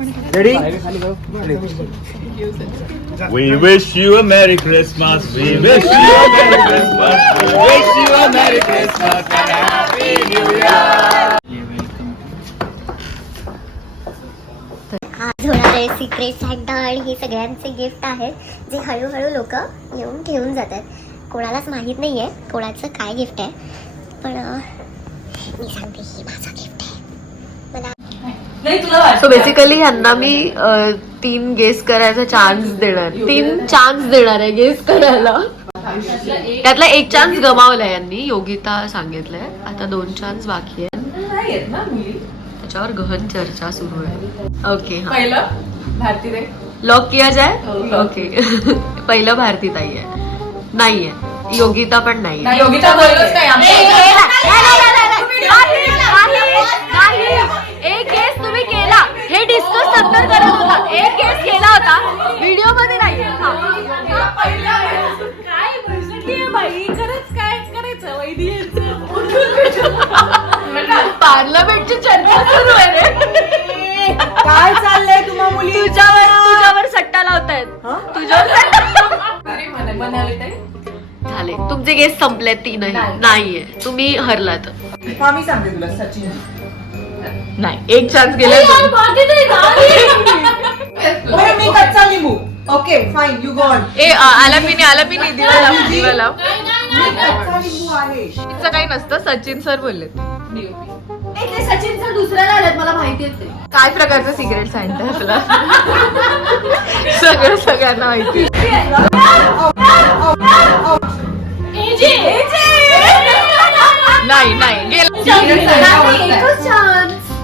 Ready? We wish you a Merry Christmas. We wish you a Merry Christmas. We wish you a Merry Christmas and a Happy New Year. आज होणारे secret Santa आणि हे सगळ्यांचे gift आहेत जे हळूहळू लोक येऊन ठेवून जातात. कोणालाच माहीत नाही आहे कोणाचं काय गिफ्ट आहे, पण मी सांगते ही माझं गिफ्ट आहे. सो बेसिकली ह्यांना मी 3 गेस करायचा चान्स देणार, 3 चान्स देणार आहे गेस करायला. त्यातला 1 चान्स गमावलाय यांनी, योगिता सांगितलंय. आता 2 चान्स बाकी आहे, त्याच्यावर गहन चर्चा सुरू आहे. ओके, पहिलं भारती रे लॉक किया जाए. ओके पहिलं भारती ताई आहे, नाहीये. योगिता पण नाही. योगिता बोललोच नाही. एक केस तुम्ही केला, हे डिस्कस नंतर करत होता. एक केस केला होता, व्हिडिओ मध्ये नाहीये. काय भरसटी बाई, खरंच काय करायचं वैदी. पार्लमेंटची चर्चा सुरू आहे रे. काय चाललंय तुम्हा मुली? तुझ्यावर सट्टा लावतायत. तुझ्यावर म्हणाले ते झाले तुमचे गेस संपले. 3 नाहीये, तुम्ही हरलात. मी सांगते तुला सचिन नाही, 1 चान्स गेला. मी कच्चा लिंबू. Okay fine, you gone. आलापिनी दिवा लाव. कच्चा लिंबू आहे. तिचं काही नसतं, सचिन सर बोलले. सचिन सर दुसऱ्याला आलेत, मला माहिती आहे. काय प्रकारचं सिक्रेट सॅन्टा आहे तुला? सगळ्यांना माहिती. नाही गेला.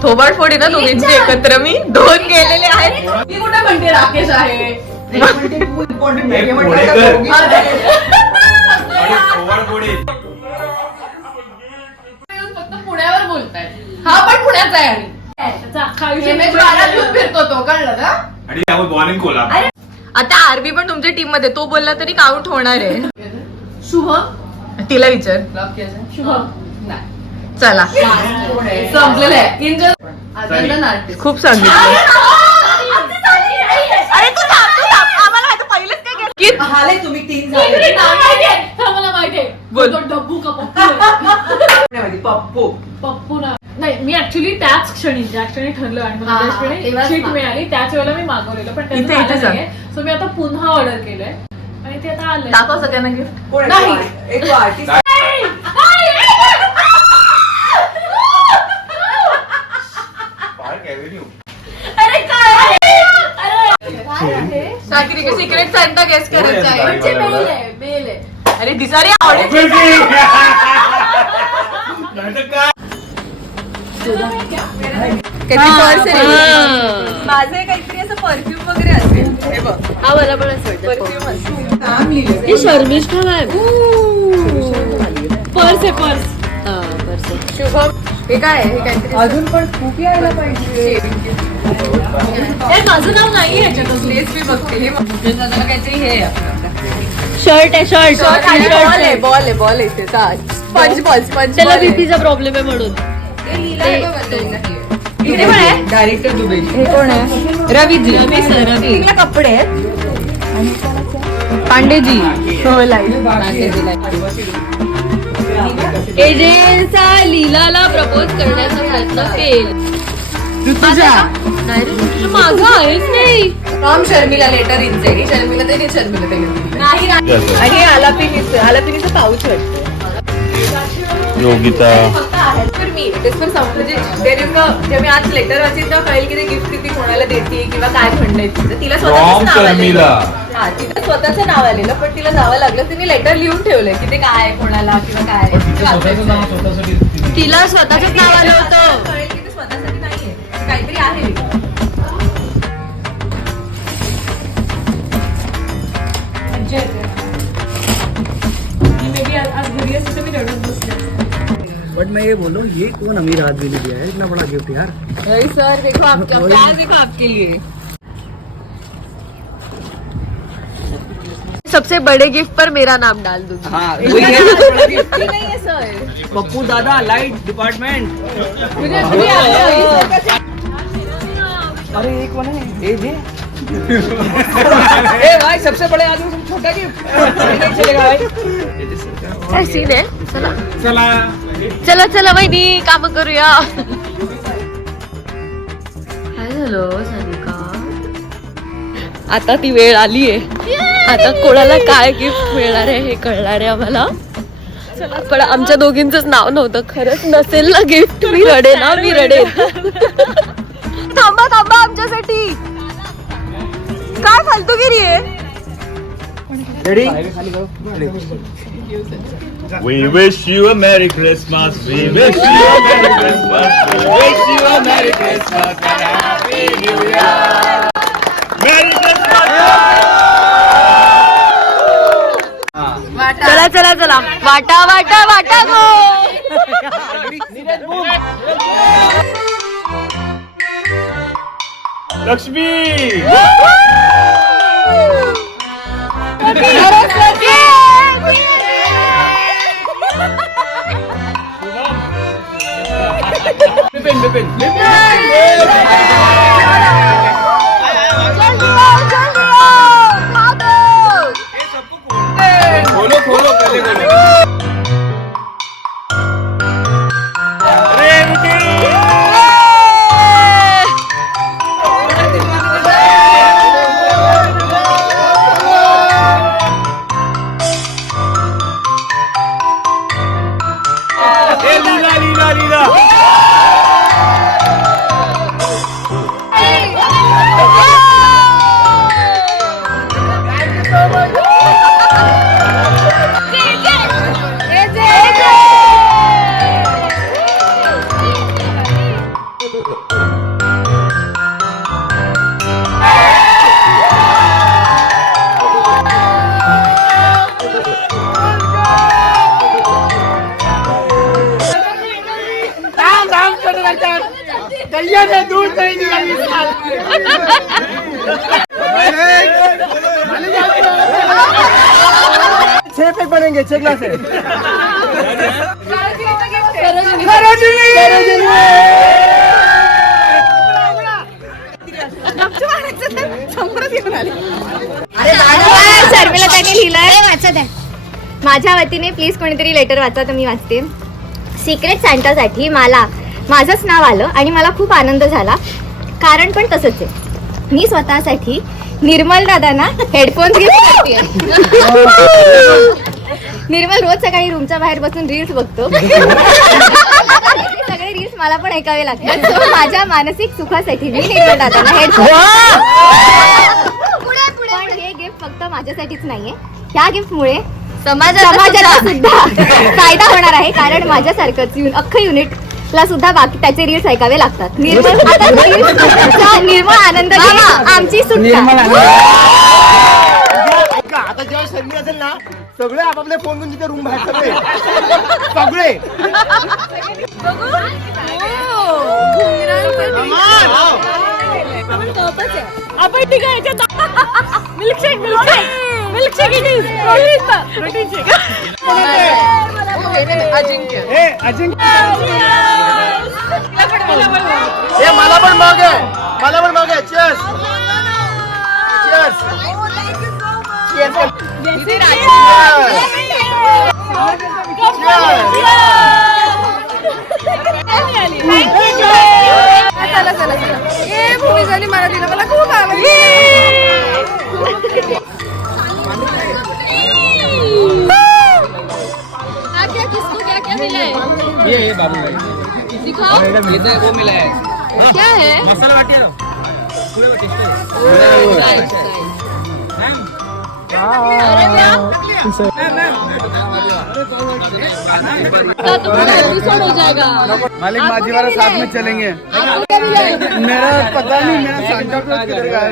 थोबाड फोडी ना दोघींची एकत्र. मी 2 गेलेले आहेत. मी कुठे म्हणते राकेश आहे. फक्त पुण्यावर बोलताय. हा पण पुण्याचा आहे आणि फिरतो तो, कळलं ना? आणि त्यामुळे born in कोल्हापूर. आता आरबी पण तुमच्या टीम मध्ये, तो बोलला तरी काउंट होणार आहे. शुभम, तिला विचार. शुभम नाही, चला संपलेलं आहे. खूप सांगितलं. अरे तू थांब, आम्हाला माहिती पहिलेच काय केलं. झाले तुम्ही 3 झाले. मला माहितीये बोल. तो डब्बू का पप्पू पप्पू पप्पू ना. नाही, मी ऍक्च्युली त्याच क्षणी ज्या क्षणी ठरलं आणि मला हा, ज्या क्षणी तेव्हाच शीट मा- मिळाली त्याच वेळेला मी मागवलेलं, पण इथे- इथे त्याचं सांग. सो मी आता पुन्हा ऑर्डर केलंय आणि ते आता आलंय. दाखव सगळ्यांना गिफ्ट. कोण नाही. आहे? एक आर्टिस्ट. अरे काय आहे? शाकिरी के सिक्रेट सॅन्टा गेस करायचा आहे. म्हणजे मेल आहे, मेल आहे. अरे दिसारी ऑडियन्स. माझे काहीतरी असं परफ्यूम वगैरे असेल. हे बघ, हा मला पण असं वाटतं. परफ्यूम असेल. नाम लिहिलं. ही शर्मिष्ठा मॅम. पर्स आहे, पर्स. शुभम, हे काय आहे? हे काहीतरी अजून पण खूप यायला पाहिजे. ए, माझं नाव नाही याच्यात अजून. तेच मी बघते. हे काहीतरी हे शर्ट आहे, शर्ट. बॉल आहे इथे. Sponge ball. त्याला बीपीचा प्रॉब्लेम आहे म्हणून. इकडे पण आहे डायरेक्टर दुबे. हे कोण आहे? रवी सर. रवी कपडे आहेत. पांडेजी. हो, एजेचा लीलाला प्रपोज करण्याचा प्रयत्न फेल. ऋतुजा. नाही रे, तुझं माझं आहेच नाही. From Sharmila letter in. Sharmila ते नाही. आणि आलापिनीचं पाऊच वाटतं. योगिता. तर मी जेव्हा मी आज लेटर वाचीन तेव्हा कळेल की ते गिफ्ट किती कोणाला देते किंवा काय म्हणणं तिचं. तिला From शर्मिला. तिला स्वतःचं नाव आलेलं, पण तिला जावं लागलं. तिने लेटर लिहून ठेवलंय की ते काय कोणाला किंवा काय. तिला स्वतःच नाव आलं होतं. कळेल की ते स्वतःसाठी नाहीये, काहीतरी आहे. मे बी आज घरी असते तर मी रडत बसले. बट मैं ये बोलूं, ये कौन अमीर आदमी ने दिया है इतना बड़ा गिफ्ट यार? रवि सर देखो आपका प्यार, देखो आपके लिए. सबसे बड़े गिफ्ट पर मेरा नाम डाल दूंगी. हाँ वही है. नहीं है सर. पप्पू दादा लाइट डिपार्टमेंट. अरे एक वन है ये दे ए भाई सबसे बड़े आदमी तुम छोटा गिफ्ट नहीं चलेगा भाई काय सीन आहे. चला चला चला वहिनी काम करूया. काय झालं सानिका? आता ती वेळ आलीये. आता कोणाला काय गिफ्ट मिळणार आहे हे कळणार आहे आम्हाला. पण आमच्या दोघींचंच नाव नव्हतं. खरंच नसेल ना गिफ्ट मी रडेन ना मी रडेन. थांबा थांबा आमच्यासाठी काय फालतूगिरी आहे. We wish you a Merry Christmas. We wish you a Merry Christmas. We wish you a Merry Christmas and a Happy New Year. Merry Christmas. चला चला चला वाटा वाटा वाटा गो. Lakshmi. बिपिन खोलो खोलो पहले खोलो. छह पैक बनेंगे 6 ग्लास है. शर्मिला त्याने लिहिलंय वाचत आहे. माझ्या वतीने प्लीज कोणीतरी लेटर वाचा तर मी वाचते. सिक्रेट सॅन्टासाठी मला माझंच नाव आलं आणि मला खूप आनंद झाला. कारण पण तसंच आहे. मी स्वतःसाठी निर्मल दादांना हेडफोन्स गिफ्ट करते. निर्मल रोज सकाळी रूमच्या बाहेर बसून रील्स बघतो. सगळे रील्स मला पण ऐकावे लागतात. So, माझ्या मानसिक सुखासाठी मी निर्मल दादांना हेडफोन. पण हे गिफ्ट फक्त माझ्यासाठीच नाहीये. ह्या गिफ्टमुळे समाजाला सुद्धा फायदा होणार आहे. कारण माझ्यासारखंच अख्खं युनिट ला सुद्धा बाकी त्याचे रील्स ऐकावे लागतात. निर्मळ आनंद आमची सुटका. आता जेव्हा शर्मी असेल ना सगळे आपापले फोन घेऊन तिथे रूम बाहेर सगळे सगळे आपण ठीक आहे मिल्कशेक मिल्कशेक अजिंक्य हे मला पण मग आहे. चीयर्स चीयर्स चला चला चला. ए भूमी झाली मला दिलं मला खूप आवडली. ये बाबू भाई दिखाओ वो मिला है. क्या है. मसाला बाटी एपिसोड हो जाएगा. मालिक माझी वाला साथ में चलेंगे. मेरा पता नहीं मेरा सांता क्लॉज किधर गया है.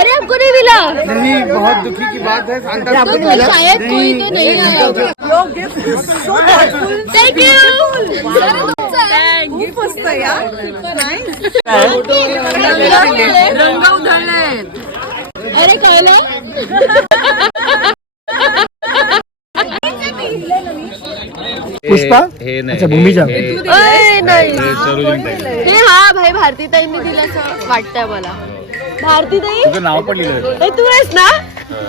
अरे आपको नहीं मिला. नहीं बहुत दुखी की बात है. सांता तो शायद कोई तो नहीं आया होगा. Thank you. खूप मस्त यार. रंग उधळले. अरे कळलं. पुष्पा हे नाही अच्छा भूमिजा. ओय नाही सरोजिनी हे हा भाई भारतीताईंनी दिलं असं वाटतंय मला. भारतीताई तुझं नाव पण लिहिलं हे तू आहेस ना,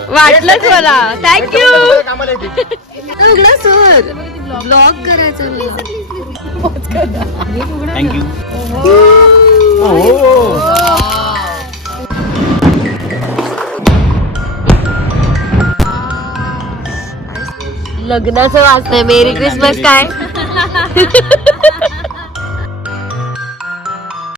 वाटलंच मला. थँक्यू. उघडा सर, ब्लॉग करायचं. थँक्यू. लग्नाचं वाचतंय. मेरी क्रिसमस काय